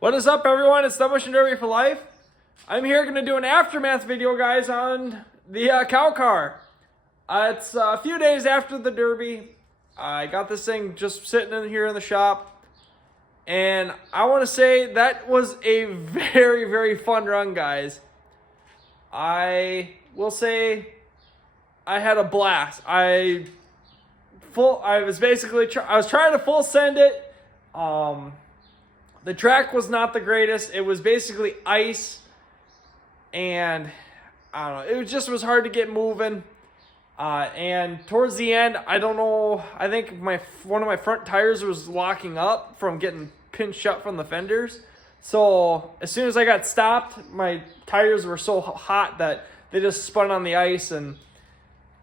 What is up, everyone? It's Demolition Derby for Life. I'm here going to do an aftermath video, guys, on the cow car. It's a few days after the Derby. I got this thing just sitting in here in the shop. And I want to say that was a very, very fun run, guys. I will say I had a blast. I was trying to full send it. The track was not the greatest. It was basically ice, and I don't know. It was hard to get moving. And towards the end, I don't know. I think one of my front tires was locking up from getting pinched shut from the fenders. So as soon as I got stopped, my tires were so hot that they just spun on the ice and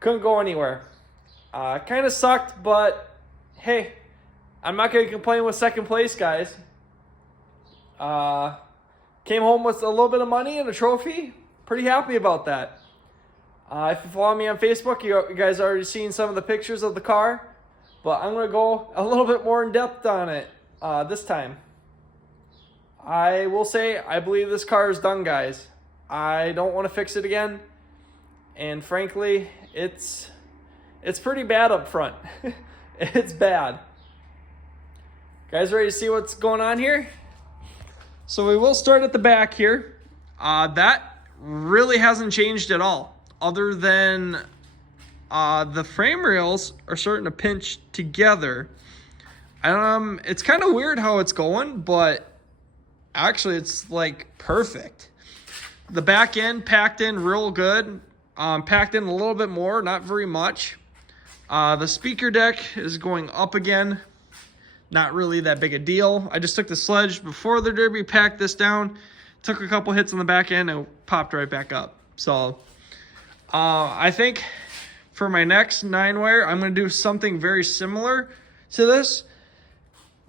couldn't go anywhere. Kind of sucked, but hey, I'm not going to complain with second place, guys. Came home with a little bit of money and a trophy. Pretty happy about that. If you follow me on Facebook, you guys already seen some of the pictures of the car. But I'm going to go a little bit more in depth on it this time. I will say I believe this car is done, guys. I don't want to fix it again. And frankly, it's pretty bad up front. It's bad. Guys, ready to see what's going on here? So we will start at the back here. That really hasn't changed at all, other than the frame rails are starting to pinch together. It's kind of weird how it's going, but actually it's like perfect. The back end packed in real good. Packed in a little bit more, not very much. The speaker deck is going up again. Not really that big a deal. I just took the sledge before the Derby, packed this down, took a couple hits on the back end, and popped right back up. So I think for my next 9-wire, I'm going to do something very similar to this.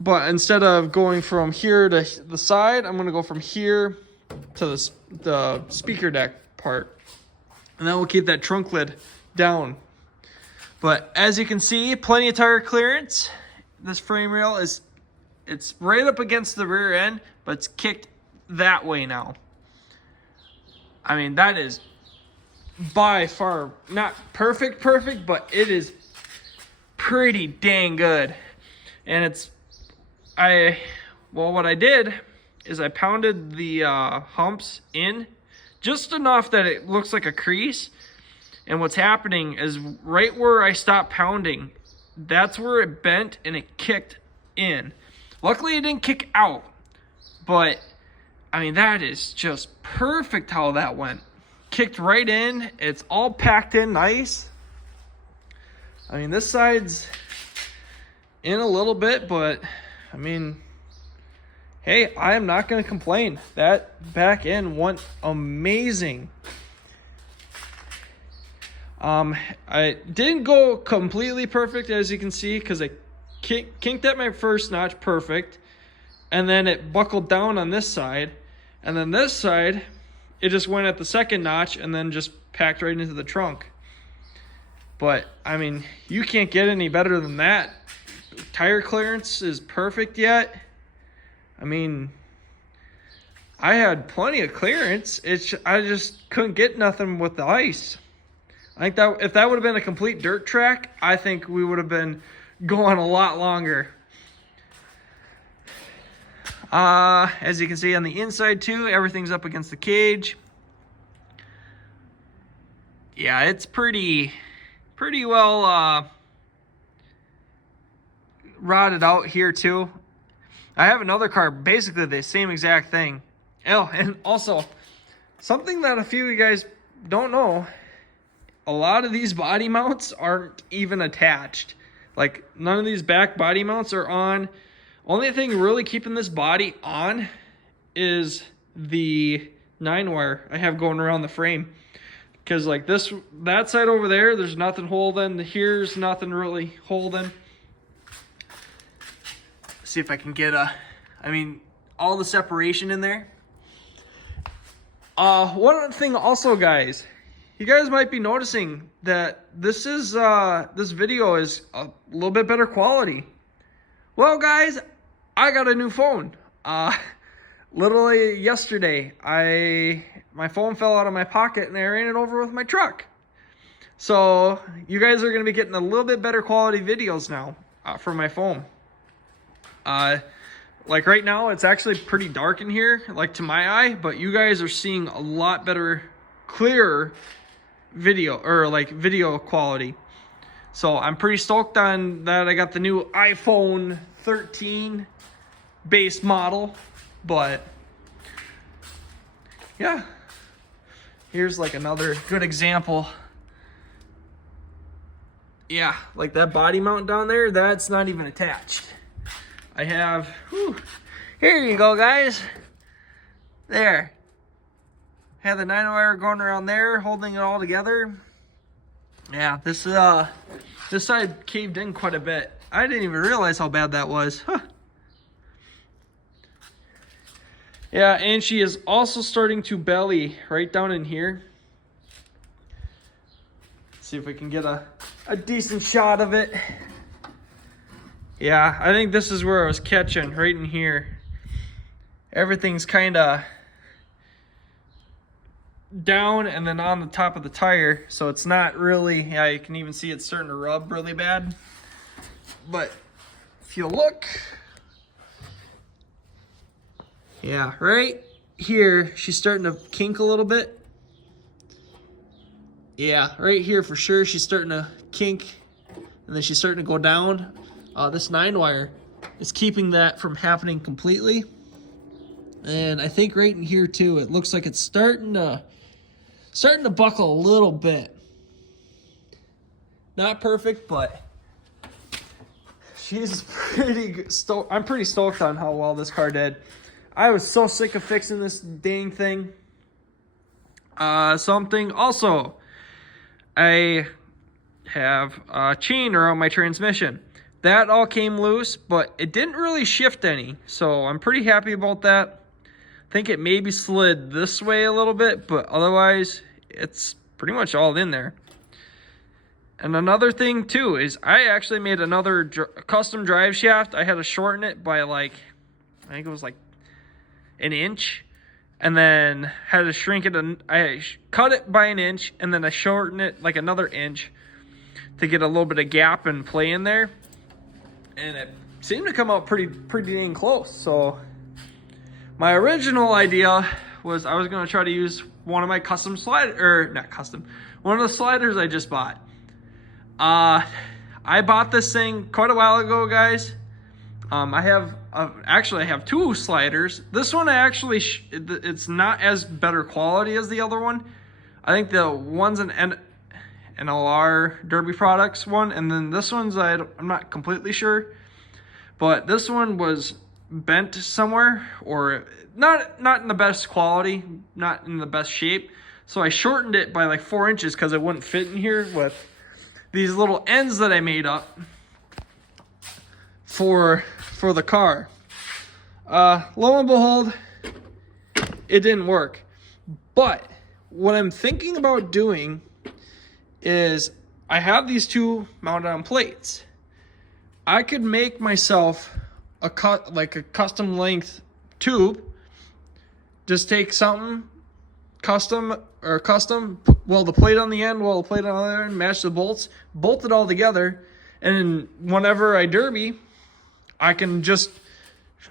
But instead of going from here to the side, I'm going to go from here to the speaker deck part. And then we'll keep that trunk lid down. But as you can see, plenty of tire clearance. This frame rail it's right up against the rear end, but it's kicked that way now. I mean, that is by far not perfect, but it is pretty dang good. And what I did is I pounded the humps in just enough that it looks like a crease. And what's happening is right where I stopped pounding, that's where it bent and it kicked in. Luckily, it didn't kick out. But, I mean, that is just perfect how that went. Kicked right in. It's all packed in nice. I mean, this side's in a little bit, but, I mean, hey, I am not going to complain. That back end went amazing. I didn't go completely perfect, as you can see, because I kinked at my first notch perfect, and then it buckled down on this side, and then this side, it just went at the second notch and then just packed right into the trunk. But, I mean, you can't get any better than that. Tire clearance is perfect yet. I mean, I had plenty of clearance. I just couldn't get nothing with the ice. I think that if that would have been a complete dirt track, I think we would have been going a lot longer. As you can see on the inside too, everything's up against the cage. Yeah, it's pretty well rotted out here too. I have another car, basically the same exact thing. Oh, and also, something that a few of you guys don't know, a lot of these body mounts aren't even attached. Like, none of these back body mounts are on. Only thing really keeping this body on is the 9-wire I have going around the frame. Because, like, that side over there, there's nothing holding. Here's nothing really holding. See if I can get all the separation in there. One other thing also, guys. You guys might be noticing that this video is a little bit better quality. Well, guys, I got a new phone. literally yesterday, my phone fell out of my pocket and I ran it over with my truck. So you guys are going to be getting a little bit better quality videos now from my phone. Like right now, it's actually pretty dark in here, like to my eye, but you guys are seeing a lot better, clearer video, or like video quality. So I'm pretty stoked on that. I got the new iPhone 13 base model, but yeah, here's like another good example. Yeah, like that body mount down there, that's not even attached. I have, here you go, guys. There. Have the 9-wire going around there, holding it all together. Yeah, this side caved in quite a bit. I didn't even realize how bad that was. Huh. Yeah, and she is also starting to belly right down in here. See if we can get a decent shot of it. Yeah, I think this is where I was catching, right in here. Everything's kind of down and then on the top of the tire, so it's not really, yeah, you can even see it's starting to rub really bad. But if you look, yeah, right here, she's starting to kink a little bit. Yeah, right here for sure, she's starting to kink, and then she's starting to go down. This 9-wire is keeping that from happening completely. And I think right in here too, it looks like it's starting to buckle a little bit. Not perfect, but she's pretty good. I'm pretty stoked on how well this car did. I was so sick of fixing this dang thing. Something also, I have a chain around my transmission. That all came loose, but it didn't really shift any, so I'm pretty happy about that. I think it maybe slid this way a little bit, but otherwise, it's pretty much all in there. And another thing, too, is I actually made another custom drive shaft. I had to shorten it by, like, I think it was, like, an inch. And then had to shrink it. I cut it by an inch, and then I shortened it, like, another inch to get a little bit of gap and play in there. And it seemed to come out pretty dang close. So my original idea was I was going to try to use one of my custom one of the sliders I just bought. I bought this thing quite a while ago, guys. I have two sliders. This one it's not as better quality as the other one. I think the one's an NLR Derby Products one, and then this one's I'm not completely sure, but this one was bent somewhere, or not in the best quality, not in the best shape. So I shortened it by like 4 inches because it wouldn't fit in here with these little ends that I made up for the car. Lo and behold, it didn't work. But what I'm thinking about doing is I have these two mounted on plates. I could make myself a custom length tube. Just take something custom, weld the plate on the end, weld the plate on the other end, match the bolts, bolt it all together, and whenever I derby, I can just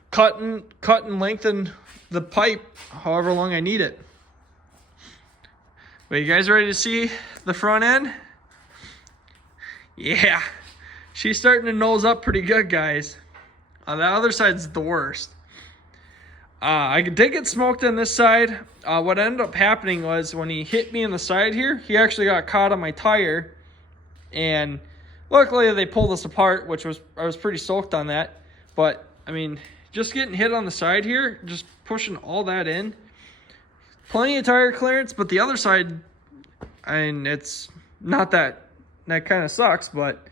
cut and lengthen the pipe however long I need it. But you guys ready to see the front end? Yeah, she's starting to nose up pretty good, guys. The other side's the worst. I did get smoked on this side. What ended up happening was when he hit me in the side here, he actually got caught on my tire. And luckily they pulled us apart, which I was pretty stoked on that. But, I mean, just getting hit on the side here, just pushing all that in. Plenty of tire clearance, but the other side, I mean, it's not that kind of sucks, but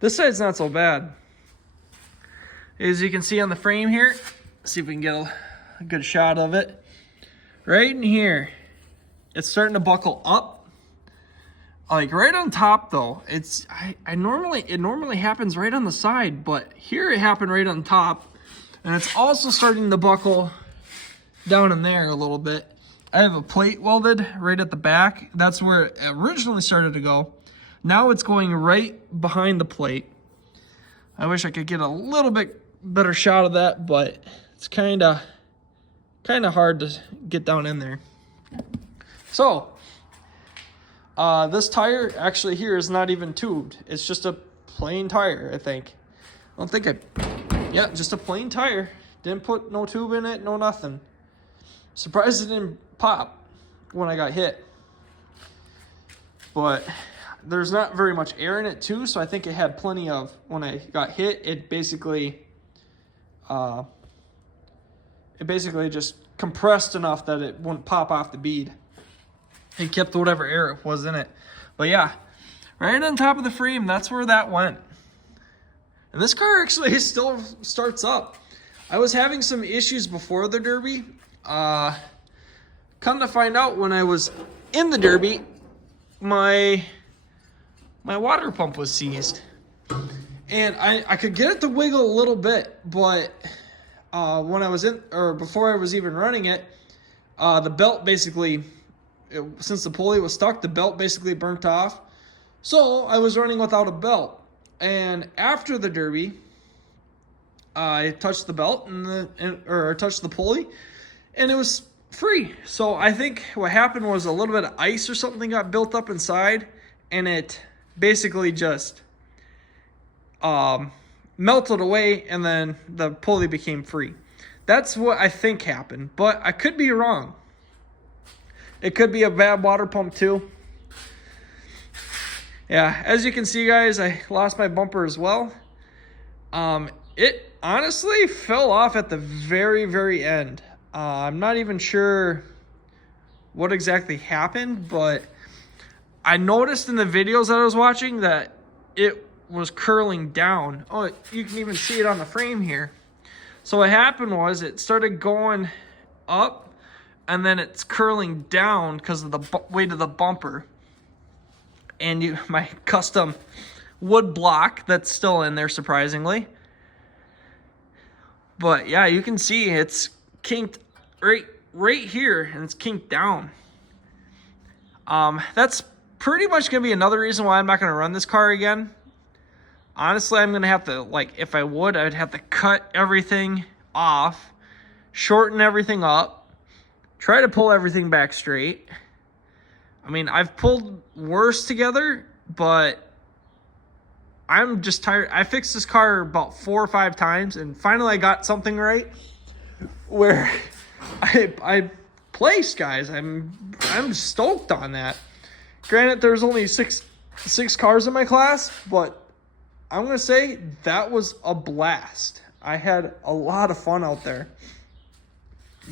this side's not so bad. As you can see on the frame here, see if we can get a good shot of it. Right in here, it's starting to buckle up. Like right on top though, it normally happens right on the side, but here it happened right on top. And it's also starting to buckle down in there a little bit. I have a plate welded right at the back. That's where it originally started to go. Now it's going right behind the plate. I wish I could get a little bit better shot of that, but it's kind of hard to get down in there. So, this tire actually here is not even tubed. It's just a plain tire, I think. Yeah, just a plain tire. Didn't put no tube in it, no nothing. Surprised it didn't pop when I got hit. But there's not very much air in it too, so I think it had plenty of, when I got hit, it basically just compressed enough that it wouldn't pop off the bead. It kept whatever air was in it. But yeah, right on top of the frame, that's where that went. And this car actually still starts up. I was having some issues before the Derby. Come to find out, when I was in the Derby, my water pump was seized. And I could get it to wiggle a little bit, but when I was in, or before I was even running it, the belt basically, since the pulley was stuck, the belt basically burnt off. So I was running without a belt. And after the Derby, I touched the belt or touched the pulley, and it was free. So I think what happened was a little bit of ice or something got built up inside, and it basically just melted away, and then the pulley became free. That's what I think happened, but I could be wrong. It could be a bad water pump too. Yeah, as you can see, guys, I lost my bumper as well. It honestly fell off at the very, very end. I'm not even sure what exactly happened, but I noticed in the videos that I was watching that it was curling down. Oh, you can even see it on the frame here. So what happened was it started going up, and then it's curling down because of the weight of the bumper. And my custom wood block that's still in there, surprisingly. But yeah, you can see it's kinked right here, and it's kinked down. That's pretty much gonna be another reason why I'm not gonna run this car again. Honestly, I'm gonna have to, like, if I would, I'd have to cut everything off, shorten everything up, try to pull everything back straight. I mean, I've pulled worse together, but I'm just tired. I fixed this car about 4 or 5 times, and finally I got something right where I placed, guys. I'm stoked on that. Granted, there's only six cars in my class, but I'm gonna say that was a blast. I had a lot of fun out there.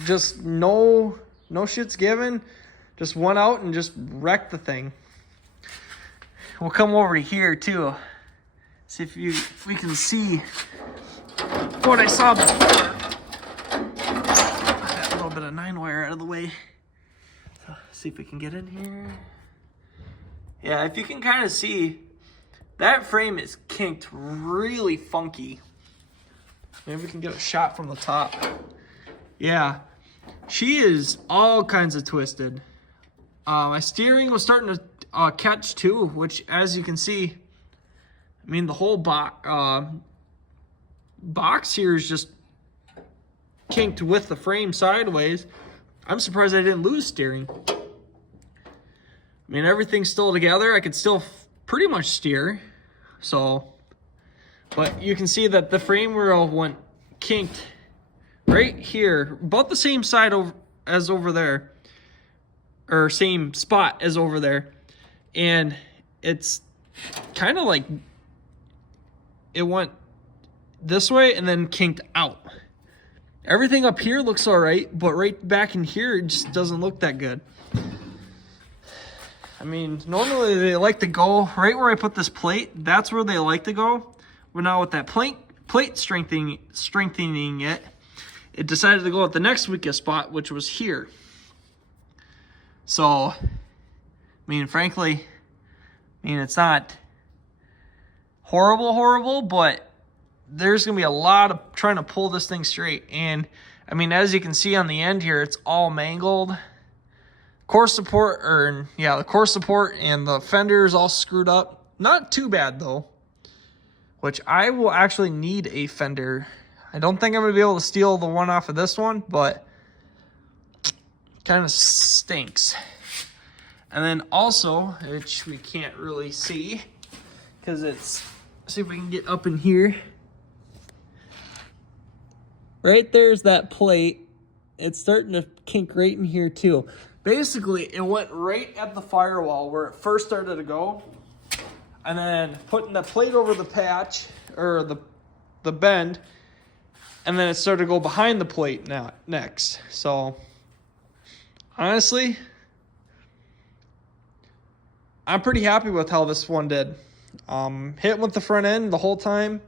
Just no shits given. Just went out and just wrecked the thing. We'll come over to here too. See if we can see what I saw before. Got a little bit of 9-wire out of the way. So, see if we can get in here. Yeah, if you can kind of see, that frame is kinked really funky. Maybe we can get a shot from the top. Yeah, she is all kinds of twisted. My steering was starting to catch too, which, as you can see, I mean, the whole box here is just kinked with the frame sideways. I'm surprised I didn't lose steering. I mean, everything's still together. I could still pretty much steer. So, but you can see that the frame wheel went kinked right here, about the same side as over there. Or same spot as over there, and it's kind of like it went this way and then kinked out. Everything up here looks all right, but right back in here it just doesn't look that good. I mean, normally they like to go right where I put this plate. That's where they like to go. But now with that plate strengthening it, it decided to go at the next weakest spot, which was here. So, I mean, frankly, it's not horrible, but there's going to be a lot of trying to pull this thing straight. And I mean, as you can see on the end here, it's all mangled. Core support, the core support and the fender is all screwed up. Not too bad though, which I will actually need a fender. I don't think I'm going to be able to steal the one off of this one, but kind of stinks. And then also, which we can't really see, because it's, see if we can get up in here. Right there's that plate. It's starting to kink right in here too. Basically, it went right at the firewall where it first started to go. And then putting the plate over the patch, or the bend, and then it started to go behind the plate now next. So, honestly, I'm pretty happy with how this one did. Hit with the front end the whole time.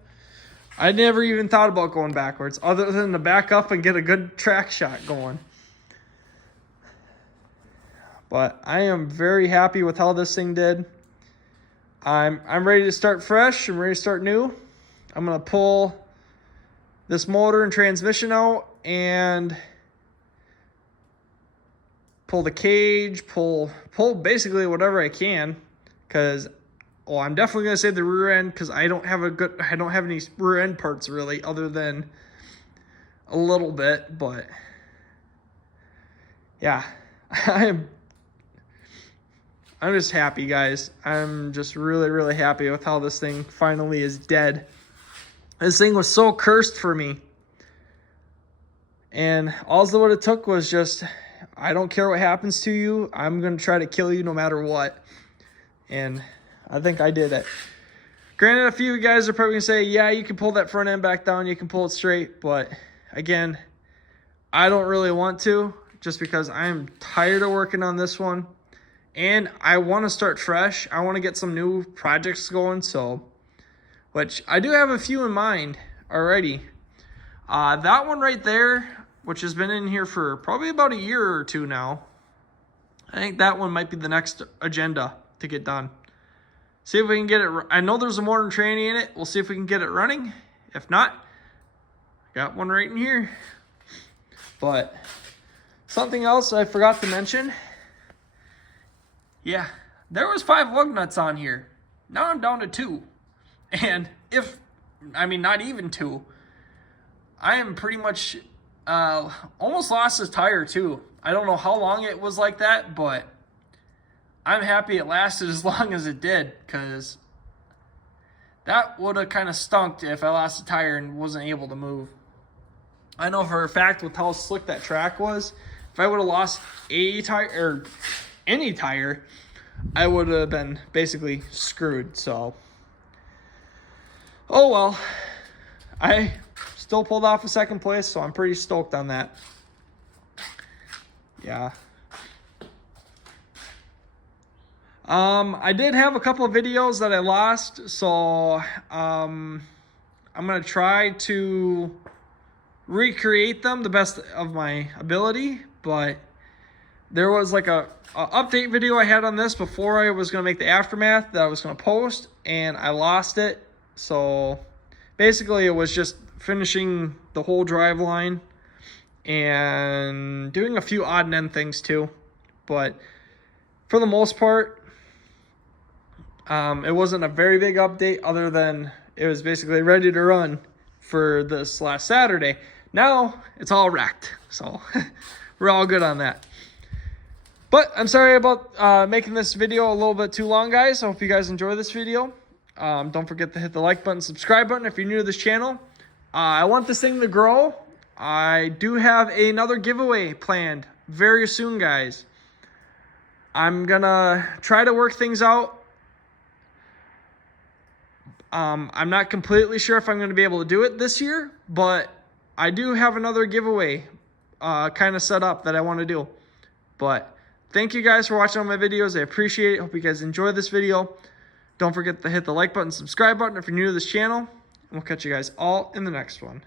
I never even thought about going backwards, other than to back up and get a good track shot going. But I am very happy with how this thing did. I'm ready to start fresh. I'm ready to start new. I'm going to pull this motor and transmission out and pull the cage, pull basically whatever I can, because I'm definitely going to save the rear end, because I don't have any rear end parts really, other than a little bit. But yeah, I'm just happy, guys. I'm just really, really happy with how this thing finally is dead. This thing was so cursed for me. And all what it took was just, I don't care what happens to you. I'm going to try to kill you no matter what. And I think I did it. Granted, a few of you guys are probably going to say, yeah, you can pull that front end back down. You can pull it straight. But again, I don't really want to, just because I'm tired of working on this one. And I want to start fresh. I want to get some new projects going. So, which I do have a few in mind already. That one right there, which has been in here for probably about a year or two now. I think that one might be the next agenda to get done. See if we can get it. I know there's a motor and tranny in it. We'll see if we can get it running. If not, got one right in here. But something else I forgot to mention. Yeah, there was 5 lug nuts on here. Now I'm down to 2. And not even 2. I am pretty much almost lost this tire too. I don't know how long it was like that, but I'm happy it lasted as long as it did, because that would have kind of stunk if I lost a tire and wasn't able to move. I know for a fact with how slick that track was, if I would have lost a tire or any tire, I would have been basically screwed. So, oh well. I still pulled off a second place, so I'm pretty stoked on that. Yeah. I did have a couple of videos that I lost, so I'm gonna try to recreate them the best of my ability. But there was like a update video I had on this before I was gonna make the aftermath that I was gonna post, and I lost it. So basically it was just finishing the whole drive line and doing a few odd and end things too. But for the most part, it wasn't a very big update, other than it was basically ready to run for this last Saturday. Now it's all wrecked, so we're all good on that. But I'm sorry about making this video a little bit too long, guys. I hope you guys enjoy this video. Don't forget to hit the like button, subscribe button if you're new to this channel. I want this thing to grow. I do have another giveaway planned very soon, guys. I'm gonna try to work things out. I'm not completely sure if I'm going to be able to do it this year, but I do have another giveaway kind of set up that I want to do. But thank you guys for watching all my videos. I appreciate it. Hope you guys enjoyed this video. Don't forget to hit the like button, subscribe button if you're new to this channel. And we'll catch you guys all in the next one.